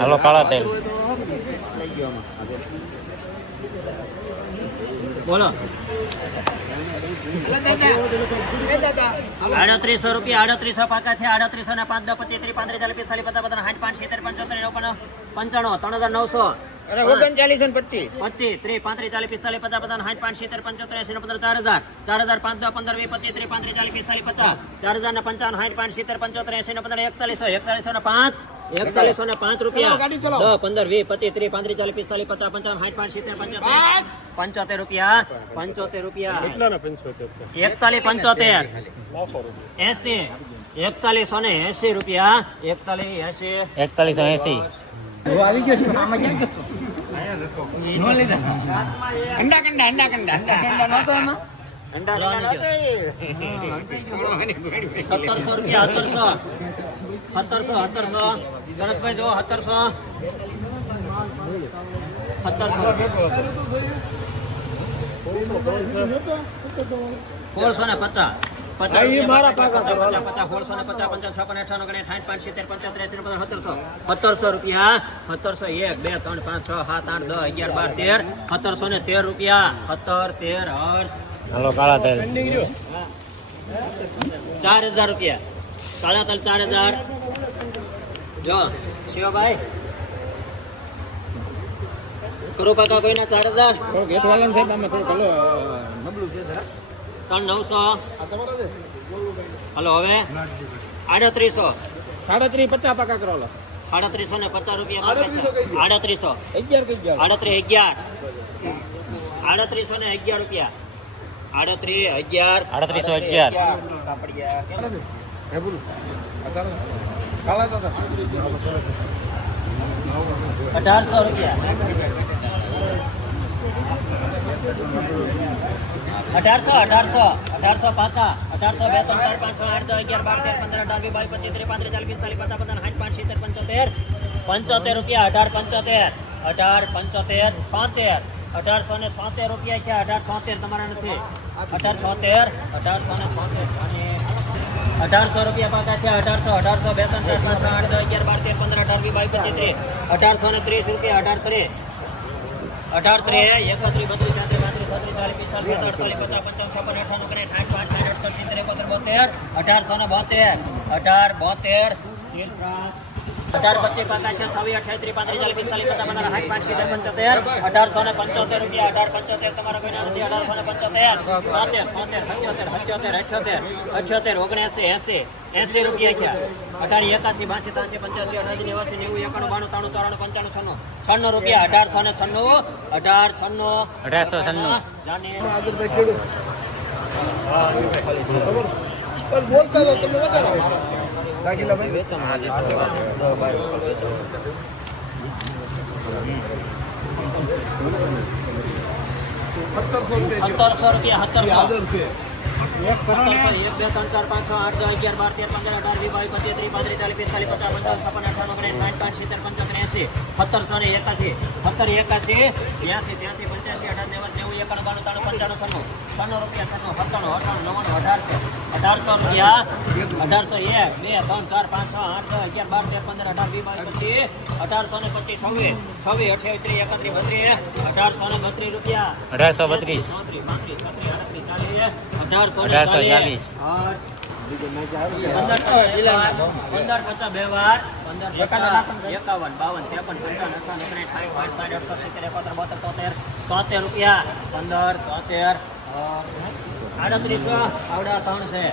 હાલો કાળા તેલ. બોલો. આડત્રીસો રૂપિયા આડત્રીસો પાકા છે આડત્રીસો ને પાંચ દસ પચીસ ત્રીસ પાંત્રીસ ચાલીસ પિસ્તાલીસ પચાસ પચાસ સાઠ પાંચ સિત્તેર પંચોતેર એકોણ પંચાણું ત્રણ હજાર નવસો. ઓગણચાલીસ પચીસ. પચીસ ત્રીસ પાંત્રીસ ચાલીસ પિસ્તાલીસ પચાસ પચાસ સાઠ પાંચ સિત્તેર પંચોતેર એસી પંદર ચાર હજાર. ચાર હજાર પાંચ દસ પંદર વીસ પચીસ ત્રીસ પાંત્રીસ ચાલીસ પિસ્તાલીસ પચાસ. ચાર હજાર ને પંચાવન સાઠ પાંચ સિત્તેર પંચોતેર એસી પંદર એકતાલીસો એકતાલીસો ને પાંચ. એકતાલીસો ને પાંચ રૂપિયા. દસ પંદર વીસ પચીસ ત્રીસ પાંત્રીસ ચાલીસ પિસ્તાલીસ પચાસ પંચાવન સાઠ પાંચ સિત્તેર પંચોતેર પંચોતેર રૂપિયા. પંચોતેર રૂપિયા. એકતાલીસ પંચોતેર. એસી. એકતાલીસો ને એસી રૂપિયા. એકતાલીસ એસી. એકતાલીસો એસી. અંડા કંડા અંડા કંડા. સત્તરસો રૂપિયા સત્તરસો. સત્તરસો સત્તરસો શરદભાઈ જો સત્તરસો સત્તરસો સોળસો ને પચાસ પચાસ પચાસ પચાસ સોળસો ને પચાસ પંચાવન છપ્પન અઠાણું ગણે સાઠ પાંચ સિત્તેર પંચોતેર એસી ને પચાસ સત્તરસો સત્તરસો રૂપિયા સત્તરસો એક બે ત્રણ પાંચ છ સાત આઠ દસ અગિયાર બાર તેર સત્તરસો ને તેર રૂપિયા સત્તર તેર હર્ષ હાલો કાળા તેલ ચાર હજાર રૂપિયા કાળા તલ ચાર. હજાર જો શિવભાઈ. કરું કાકા કોઈના ચાર હજાર. વાલન નબળું છે જરા. ત્રણ નવસો. હલો હવે? આડત્રીસો. સાડત્રીસ પચાસ પાકા કરો લો. આડત્રીસો ને પચાસ રૂપિયા આડત્રીસો અગિયાર આડત્રીસ અગિયાર. આડત્રીસો ને અગિયાર રૂપિયા. આડત્રીસ અગિયાર. આડત્રીસો અગિયાર. હે બોલું કાલા દાદા અઢારસો રૂપિયા અઢારસો અઢારસો અઢારસો પાકા અઢારસો બે ત્રણ ચાર પાંચ છ આઠ દસ અગિયાર બાર તેર પંદર અઢાર વીસ બાવીસ પચીસ ત્રીસ પાંત્રીસ ચાલીસ પિસ્તાલીસ પચાસ પચાસ સાઠ પાંચ સિત્તેર પંચોતેર પંચોતેર રૂપિયા અઢાર પંચોતેર અઢાર પંચોતેર છોતેર અઢારસો ને છોતેર રૂપિયા છે અઢાર છોતેર તમારા નથી અઢાર છોતેર અઢારસો ને છોતેર અને અઢારસો રૂપિયા પાકા છે અઢારસો અઢારસો બે આઠ અગિયાર, બાર, તેર, પંદર, અઢાર ત્રીસ. અઢારસો ને ત્રીસ રૂપિયા, અઢાર અઢાર, ત્રીસ એકત્રીસ, બત્રીસ તેત્રીસ પાંત્રીસ, છત્રીસ, ચાલીસ, પિસ્તાલીસ અડતાલીસ પચાસ, પંચાવન, છપ્પન, અઠાણું સાઠ પાંચ સાઠ અડસઠ સિત્તેર બોતેર. અઢારસો ને બોતેર. અઢાર, બોતેર. અઢાર પચીસ છે છવ્વીસ ત્રીસ પાંત્રીસ ચાલીસ પિસ્તાલીસ પચાસ પંદર સાઠ પાંચ પંચોતેર અઢારસો ને પંચોતેર રૂપિયા અઢાર પંચોતેર તમારા નથી અઢારસો ને પંચોતેર તોતેર પાંચેર સત્યોતેર સત્યોતેર અઠ્યોતેર અઠ્યોતેર ઓગણએસી એસી એસી રૂપિયા ક્યાં અઢાર એકાસી બાસી ત્રાસી પંચ્યાસી અઢાર નેવાસી નેવું એકાણું બાણું ત્રાણું ચોરાણું પંચાણું છન્નું. છન્નું રૂપિયા અઢારસો ને છન્નું અઢાર છન્નું અઢારસો છન્નું. જાને. બોલતા સત્તરસો રૂપિયા એક બે ત્રણ ચાર પાંચ છ આઠ દસ અગિયાર બાર તેર પંદર અઢાર વીસ બાવીસ પચીસ ત્રીસ પાંત્રીસ ચાલીસ પિસ્તાલીસ પચાસ પંચાવન છપ્પન અઠાણું ઓગણીસ સાઠ પાંચ સિત્તેર પંચોતેર એસી સત્તરસો ને એકાસી સત્તર એકાસી બ્યાસી ત્યાસી પંચ્યાસી અઢાર નેવું નેવું એકાણું બાણું ત્રાણું પંચાણું છન્નું. છન્નું રૂપિયા છન્નું સત્તાણું અઠાણું નવ્વાણું અઢારસો અઢારસો રૂપિયા. અઢારસો એક બે ત્રણ ચાર પાંચ છ આઠ દસ અગિયાર બાર તેર પંદર અઢાર વીસ બાવીસ પચીસ અઢારસો ને પચીસ છવ્વીસ. છવ્વીસ અઠ્યાવીસ ત્રીસ એકત્રીસ બત્રીસ. અઢારસો ને બત્રીસ રૂપિયા. અઢારસો બત્રીસ. ચોત્રીસ, પાંત્રીસ, છત્રીસ, આડત્રીસ, ચાલીસ, અઢારસો અઢારસો ચાલીસ. પંદર પચાસ બે વાર. પંદર એકાવન બાવન ત્રેપન પંચાવન અઠાવન ઓગણીસ પાંચ સાઠ અડસઠ સિત્તેર એકોતેર બોતેર તોતેર. તોતેર રૂપિયા. પંદર તોતેર. આડત્રીસો આવડા ત્રણ છે.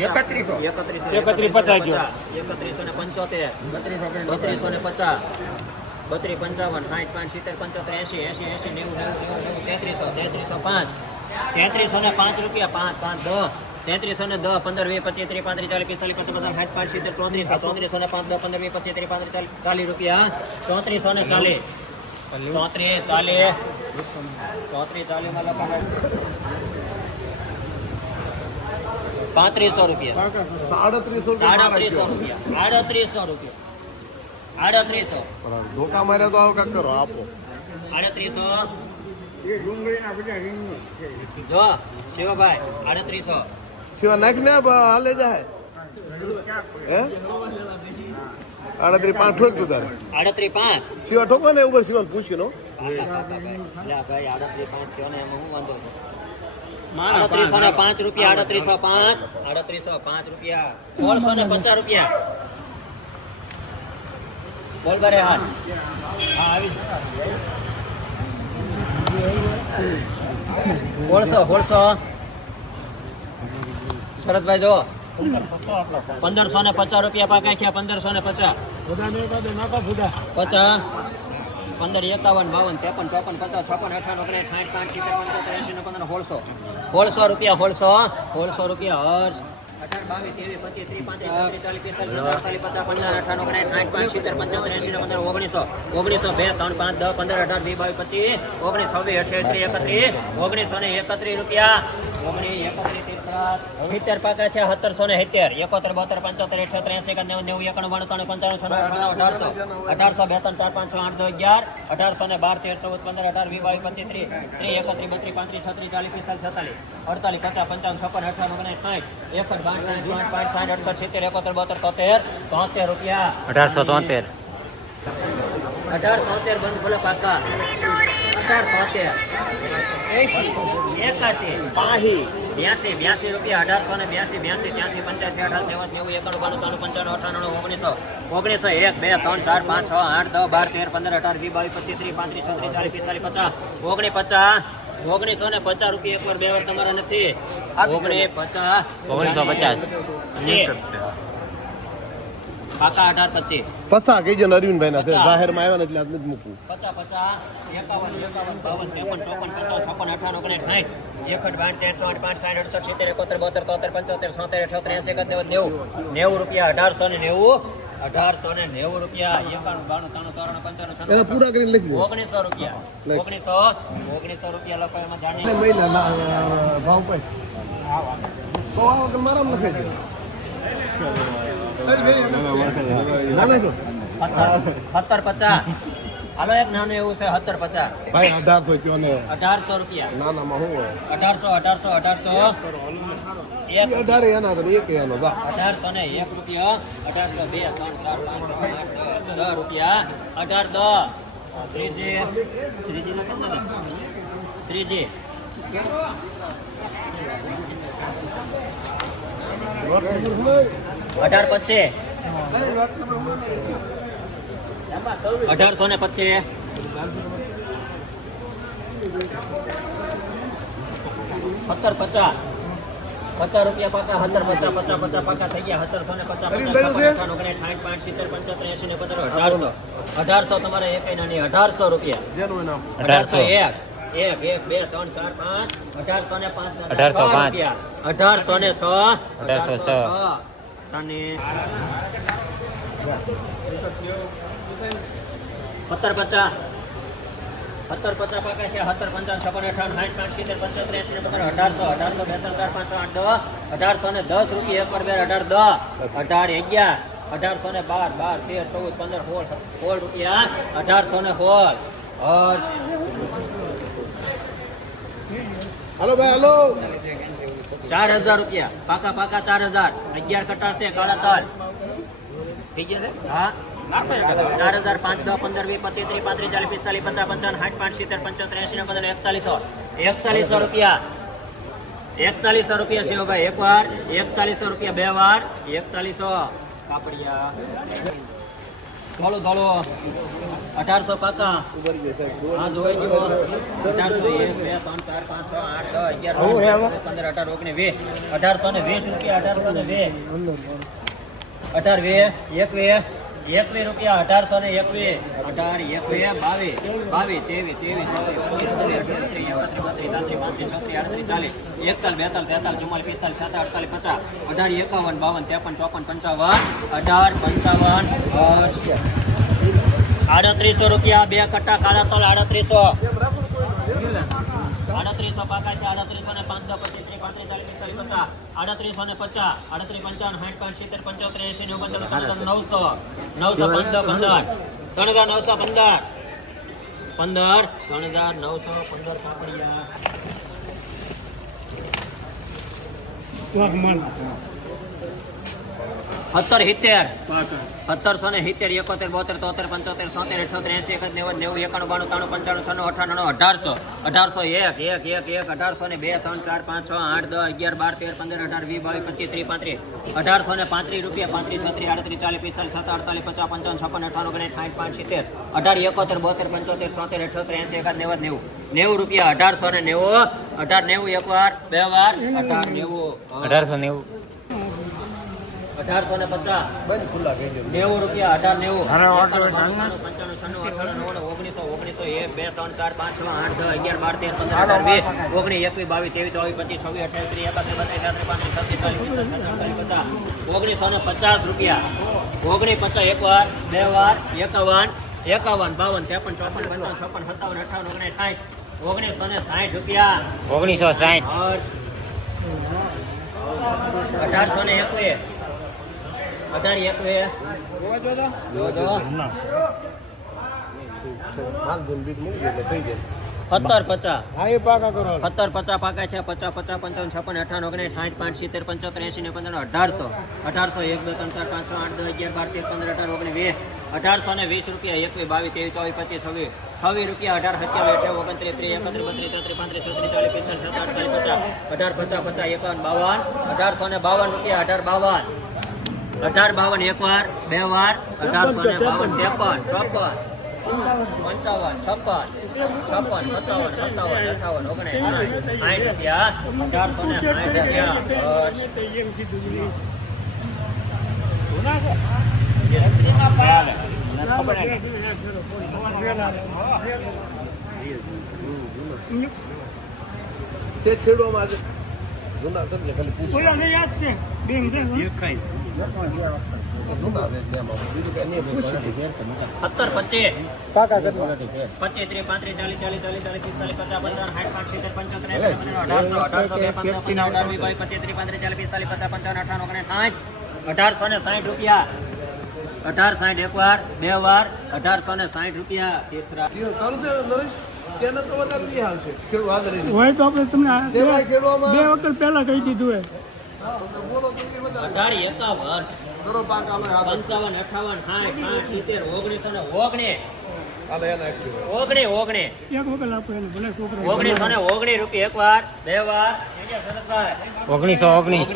એકત્રીસો. ને પંચોતેર. બત્રીસો ને પચાસ. બત્રીસ પંચાવન સાઠ પાંચ સિત્તેર પંચોતેર એસી એસી એસી નેવું નેવું નેવું નેવું તેત્રીસો તેત્રીસો પાંચ તેત્રીસો ને પાંચ રૂપિયા પાંચ પાંચ દસ તેત્રીસો ને દસ પંદર વીસ પચીસ ત્રીસ પાંત્રીસ ચાલીસ પિસ્તાલીસ પચાસ પચાસ સાઠ પાંચ સિત્તેર ચોત્રીસો ચોત્રીસો ને પાંચ દસ પંદર વીસ પચીસ ત્રીસ પાંત્રીસ ચાલીસ ચાલીસ રૂપિયા ચોત્રીસો ને ચાલીસ ચોત્રીસ ચાલીસ ચોત્રીસ ચાલીસમાં લખાણ પાંત્રીસો રૂપિયા સાડત્રીસો સાડત્રીસો રૂપિયા આડત્રીસો રૂપિયા આડત્રીસો. ધોકા માર્યા તો આવો કાંક કરો આપો. આડત્રીસો. જો શિવભાઈ આડત્રીસો. શિવ નાખ ને હાલે જાય. હે? આડત્રીસ પાંચ ઠોક તું તારે. આડત્રીસ પાંચ. શિવા ઠોકો ને ઉપર શિવા પૂછ્યું નો? ભાઈ આડત્રીસ પાંચ થયો ને એમાં હું વાંધો? આડત્રીસો ને પાંચ રૂપિયા આડત્રીસો પાંચ આડત્રીસો પાંચ રૂપિયા. સોળસો ને પચાસ રૂપિયા. બોલ બરે હાલ સોળસો સોળસો શરદભાઈ જો પંદરસો ને પચાસ રૂપિયા પાકા થયા પંદરસો ને પચાસ. પચાસ. પંદર એકાવન બાવન ત્રેપન ચોપન પચાસ છપ્પન અઠાવન ઓગણીસ સાઠ પાંચ સિત્તેર પંચોતેર એસી ને પંદર સોળસો સોળસો રૂપિયા સોળસો સોળસો રૂપિયા હર્ષ. બાવીસ, ત્રેવીસ, પચીસ ત્રીસ પાંત્રીસ ચાલીસ અડતાલીસ પચાસ, પંદર અઠાવન ઓગણીસ સાઠ પાંચ, સિત્તેર પંચોતેર પંદર, ઓગણીસો ઓગણીસો બે, ત્રણ, પાંચ, દસ, પંદર, અઢાર, વીસ, બાવીસ, પચીસ, ઓગણીસ, છવ્વીસ અઠ્યાસી એકત્રીસ ઓગણીસો ને એકત્રીસ રૂપિયા, ઓગણીસ, એકત્રીસ ત્રીસ સિત્તેર પાકા છે સત્તરસો ને સિત્તેર એકોતેર બોતેર પંચોતેર અઠ્યોતેર એસી નેવું નેવું એકાણું બાણું પંચાણું છન્નું અઢારસો. અઢારસો. બે ત્રણ ચાર પાંચ છ આઠ દો અગિયાર. અઢારસો ને બાર તેર ચૌદ પંદર અઢાર વીસ બાવીસ પચીસ ત્રીસ. ત્રીસ એકત્રીસ બત્રીસ પાંત્રીસ છત્રીસ ચાલીસ પિસ્તાલીસ છતાલીસ. અડતાલીસ પચાસ પંચાવન છપ્પન અઠાવન ઓગણીસ પાંચ એકસઠ બાર ત્રણ પાંચ પાંચ સાઠ અડસઠ સિત્તેર એકોતેર બોતેર તોતેર તોતેર રૂપિયા. અઢારસો તોતેર. અઢાર તોતેર બંધ ભલે પાકા. અઢાર તોતેર. એકાશી બ્યાસી બ્યાસી રૂપિયા અઢારસો ને બ્યાસી બ્યાસી ત્યાંસી પંચ્યાસી અઢાર નેવું નેવું એકાણું બાણું ત્રણ પંચાણું અઠાણું ઓગણીસો ઓગણીસો એક બે ત્રણ ચાર પાંચ છ આઠ દસ બાર તેર પંદર અઢાર વીસ બાવીસ પચીસ ત્રીસ પાંત્રીસ છત્રીસ ચાલીસ પિસ્તાલીસ પચાસ ઓગણીસ પચાસ ઓગણીસો ને પચાસ રૂપિયા એક વાર બે વાર તમારા નથી. ઓગણીસ પચાસ. ઓગણીસો પચીસ. પાકા અઢાર પચીસ. પસા કહીજો ને અરવિંદભાઈ ના જાહેરમાં આવ્યા ને એટલે આજ નથી મૂકવું. પચાસ પચાસ એકાવન એકાવન બાવન ત્રેપન ચોપન પચાસ છપ્પન અઠાવન ઓગણીસ સાઠ એકસઠ બાર તેર ચોસઠ પાંચ સાઠ અડસઠ સિત્તેર એકોતેર બોતેર તોતેર પંચોતેર છોતેર અઠોતેર એસી એકદ નેવું. નેવું રૂપિયા અઢારસો ને નેવું. અઢારસો ને નેવું રૂપિયા એકાણું બાણું ત્રાણું ત્રણ પંચાણું છન્નું પૂરા કરીને લખી ઓગણીસો રૂપિયા. ઓગણીસો ઓગણીસો રૂપિયા લખો એમાં જાણી મહિલા ભાવ તો લખાઈ છો સત્તર પચાસ. હાલો એક નાનું એવું છે સત્તર પચાસ. ભાઈ અઢારસો કયો ને? અઢારસો રૂપિયા. નાના માં શું હોય? અઢારસો અઢારસો અઢારસો. એક. અઢાર એના તો એક એનો અઢારસો ને એક રૂપિયા. અઢારસો બે ત્રણ ચાર પાંચ આઠ દસ રૂપિયા. અઢાર દસ. શ્રીજી. શ્રીજી ને શ્રીજી. અઢાર પચીસ. અઢારસો ને પચીસ. સત્તર પચાસ. પચાસ રૂપિયા પાકા સત્તર પચાસ પચાસ પચાસ પાકા થઈ ગયા. સત્તરસો ને પચાસ પચાસ ઓગણીસ સાઠ પાંચ સિત્તેર પંચોતેર એસી ને પચાસ અઢારસો. અઢારસો તમારે એક નાની અઢારસો રૂપિયા. અઢારસો અઢારસો. એક. એક એક બે ત્રણ ચાર પાંચ. અઢારસો ને પાંચ અઢારસો પાંચ. અઢારસો ને છ. અઢારસો છ. અને સત્તર પચાસ. સત્તર પચાસ પાકે છે સત્તર પંચાવન છપ્પન અઠાવન સાઠ પાંચ સિત્તેર પંચોતેર એસી પંદર અઢારસો અઢારસો બે ત્રણ ચાર પાંચ આઠ દસ. અઢારસો ને દસ રૂપિયા એક પર બે અઢાર દસ. અઢાર અગિયાર. અઢારસો ને બાર બાર તેર ચૌદ પંદર સોળ સોળ રૂપિયા. અઢારસો ને સોળ. હર્ષ. હલો ભાઈ હાલો. ચાર હજાર રૂપિયા. પાકા પાકા ચાર હજાર અગિયાર કટા છે કાળા તલ. થઈ ગયા છે? હા. ચાર હજાર. પાંચ દસ પંદર વીસ પચીસ ત્રીસ પાંત્રીસ ચાલીસ પિસ્તાલીસ પચાસ પંચાવન સાઠ પાંચ સિત્તેર પંચોતેર એસી ને પંદર એકતાલીસો. એકતાલીસો રૂપિયા. એકતાલીસો રૂપિયા શિવભાઈ એક વાર. એકતાલીસો રૂપિયા બે વાર. એકતાલીસો. કાપડિયા. ધોળું ધોળું અઢારસો પાકા. હા જોઈ ગયો અઢારસો એક બે ત્રણ ચાર પાંચ છ આઠ દસ અગિયાર પંદર અઢાર ઓગણીસ વીસ. અઢારસો ને વીસ રૂપિયા અઢારસો ને વીસ. અઢાર વે એક એકવીસ એકવીસ રૂપિયા, અઢારસો ને એકવીસ. અઢાર, એકવીસ, બાવીસ. બાવીસ, ત્રેવીસ ત્રેવીસ એકતાલીસ, બેતાલીસ, તેતાલીસ, ચુમ્માલીસ, પિસ્તાલીસ સાત અડતાલીસ, પચાસ. અઢાર, એકાવન, બાવન, ત્રેપન, ચોપન, પંચાવન. અઢાર, પંચાવન આડત્રીસો રૂપિયા, બે કટ્ટા કાળા તલ, આડત્રીસો. આડત્રીસો પાકા છે ને પાંચ દસ પચીસ ત્રીસ પાંત્રીસ ચાલીસ પિસ્તાલીસ પચાસ, આડત્રીસો, પંચાવન, સાઠ, પાંચ, સિત્તેર, પંચોતેર એસી નવસો નવસો પંદર પંદર ત્રણ હજાર નવસો પંદર પંદર ત્રણ હજાર નવસો પંદર કાપડિયા સત્તર સિત્તેર. સત્તરસો ને સિત્તેર એકોતેર બોતેર તોતેર પંચોતેર સોતેર અઠોતેર એસી એકદ નેવું નેવું એકાણું બાણું ત્રાણું પંચાણું છનું અઠાણું અઢારસો. અઢારસો એક એક એક એક અઢારસો ને બે ત્રણ ચાર પાંચ છ આઠ દસ અગિયાર બાર તેર પંદર અઢાર વીસ બાવીસ પચીસ ત્રીસ પાંત્રીસ. અઢારસો ને પાંત્રીસ રૂપિયા પાંત્રીસ છત્રીસ આડત્રીસ ચાલીસ પિસ્તાલીસ સત્તર અડતાલીસ પચાસ પંચાવન છપ્પન અઠાણું ઓગણીસ સાઠ પાંચ સિત્તેર. અઢાર એકોતેર બોતેર પંચોતેર સોતેર અઠોતેર એસી એકાદ નેવું નેવું. નેવું રૂપિયા અઢારસો ને નેવું. અઢાર નેવું એક વાર બે વાર અઢાર નેવું. અઢારસો નેવું. અઢારસો ને પચાસ. બંધ ખુલ્લા દો નેવું રૂપિયા અઢાર નેવું. ઓગણીસો ઓગણીસો એક બે ત્રણ ચાર પાંચ છ આઠ દસ અગિયાર બાર તેર પંદર અઢાર વીસ ઓગણીસ એકવીસ બાવીસ ત્રેવીસ ચોવીસ પચીસ છવ્વીસ અઠ્યાવીસ ત્રીસ એકત્રીસ બત્રીસ પાંત્રીસ છત્રીસ ચાલીસ પચાસ ઓગણીસો ને પચાસ રૂપિયા. ઓગણીસ પચાસ એક વાર બે વાર એકાવન એકાવન બાવન ત્રેપન ચોપન પંચાવન છપ્પન સત્તાવન અઠાવન ઓગણીસ સાઠ ઓગણીસો ને સાઠ રૂપિયા. ઓગણીસો સાઠ. અઢારસો ને એકવીસ. અઢાર જાય. સત્તર પચાસ. હા એ પાકા કરો. સત્તર પચાસ પાકા છે પચાસ પચાસ પંચાવન છપ્પન અઠાવન ઓગણીસ સાઠ પાંચ સિત્તેર પંચોતેર એસી ને પંદર અઢારસો. અઢારસો એક બે ત્રણ ચાર પાંચસો આઠ દસ અગિયાર બાર તેર પંદર અઢાર ઓગણીસ વીસ. અઢારસો ને વીસ રૂપિયા એકવીસ બાવીસ ત્રેવીસ ચોવીસ પચીસ છવ્વીસ. છવ્વીસ રૂપિયા અઢાર સત્યાવીસ અઠાવીસ ઓગણત્રીસ ત્રીસ એકત્રીસ બત્રીસ તેત્રીસ પાંત્રીસ છત્રીસ ચાલીસ પિસ્તાલીસ પચાસ. અઢાર પચાસ પચાસ એકાવન બાવન. અઢારસો ને બાવન રૂપિયા અઢાર બાવન. અઢાર બાવન એક વાર બે વાર અઢારસો ને બાવન ત્રેપન ચોપન પંચાવન છપ્પન છપ્પન સત્તાવન સત્તાવન અઠાવન ઓગણીસ સાઠ સાઠ રૂપિયા અઢારસો ને સાઠ રૂપિયા ખેડવામાં આજે જૂના છે ખાલી પૂછો. યાદ છે. સત્તર પચીસ પચીસ પચાસ પંચાવન અઢારસો પંદર પચીસ ત્રીસ પાંત્રીસ ચાલીસ પિસ્તાલીસ પચાસ પંચાવન ઓગણીસ સાઠ અઢારસો ને સાઠ રૂપિયા અઢાર સાઠ એક વાર બે વાર અઢારસો ને સાઠ રૂપિયા હોય તો આપણે તમને બે વખત પહેલા કહી દીધું અઢાર એકાવન. પંચાવન અઠાવન સાઠ સિત્તેર ઓગણીસો ને ને રૂપિયા એક વાર બે વાર. ઓગણીસો ઓગણીસ.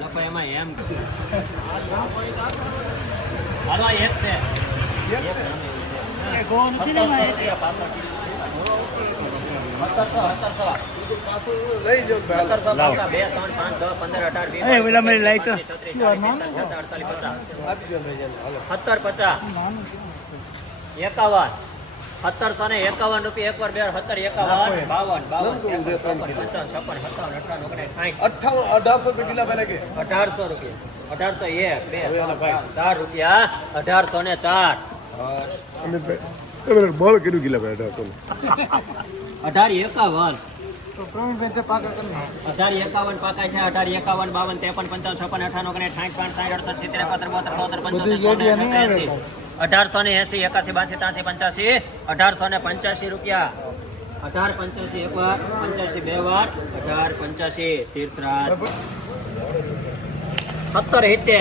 લોકો એમાં એમ. હાલો એક છે. પચાસ. પચાસ એકાવન સત્તરસો ને એકાવન રૂપિયા એક વાર બે સત્તર એકાવન બાવન બાવન સાઠ અઢારસો રૂપિયા અઢારસો એક ચાર રૂપિયા અઢારસો ને ચાર બળ કર્યું ભાઈ અઢારસો અઢાર એકાવન. અઢાર એકાવન પાકા છે અઢાર એકાવન બાવન ત્રેપન પંચાવન છપ્પન અઠાવન ઓગણીસ સાઠ પાંચ સાઠ અડસઠ સિત્તેર એકોતેર બોતેર તોતેર પંચોતેર અઢારસો ને એસી એકાસી બાસી ત્યાસી પંચાસી અઢારસો ને પંચ્યાસી રૂપિયા. અઢાર પંચ્યાસી એક વાર પંચ્યાસી બે વાર અઢાર પંચ્યાસી તીર્થરાજ. સત્તર એટલે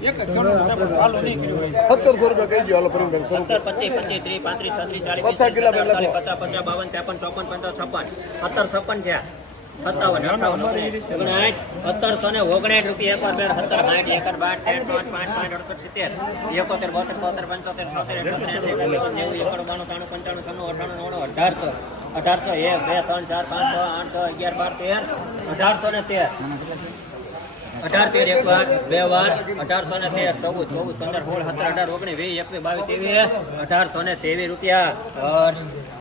સત્તરસો રૂપિયા કહી દો હાલો પરીન સત્તર પચીસ પચીસ ત્રીસ પાંત્રીસ છત્રીસ ચાલીસ પચાસ કિલો. પચાસ પચાસ બાવન ત્રેપન ચોપન પંચાવન છપ્પન. સત્તર છપ્પન થયા સત્તાવન અઠાવન સત્તરસો ને ઓગણીસ રૂપિયા એક વાર બે સત્તર સાઠ એકર બાર તેર પાંચ પાંચ સાઠ અડસઠ સિત્તેર. એકોતેર બોતેર તોતેર પંચોતેર છોતેર એકોતેર નેવું એકાણું બાણું ત્રાણું પંચાણું છન્નું અઠાણું નવ્વાણું અઢારસો. અઢારસો એક બે ત્રણ ચાર પાંચ છ આઠ દસ અગિયાર બાર તેર. અઢારસો ને તેર. અઢાર તેર, એક વાર બે વાર અઢારસો ને તેર, ચૌદ ચૌદ પંદર, સોળ, સત્તર, અઢાર, ઓગણીસ, વીસ, એકવીસ, બાવીસ, ત્રેવીસ, અઢારસો ને ત્રેવીસ રૂપિયા.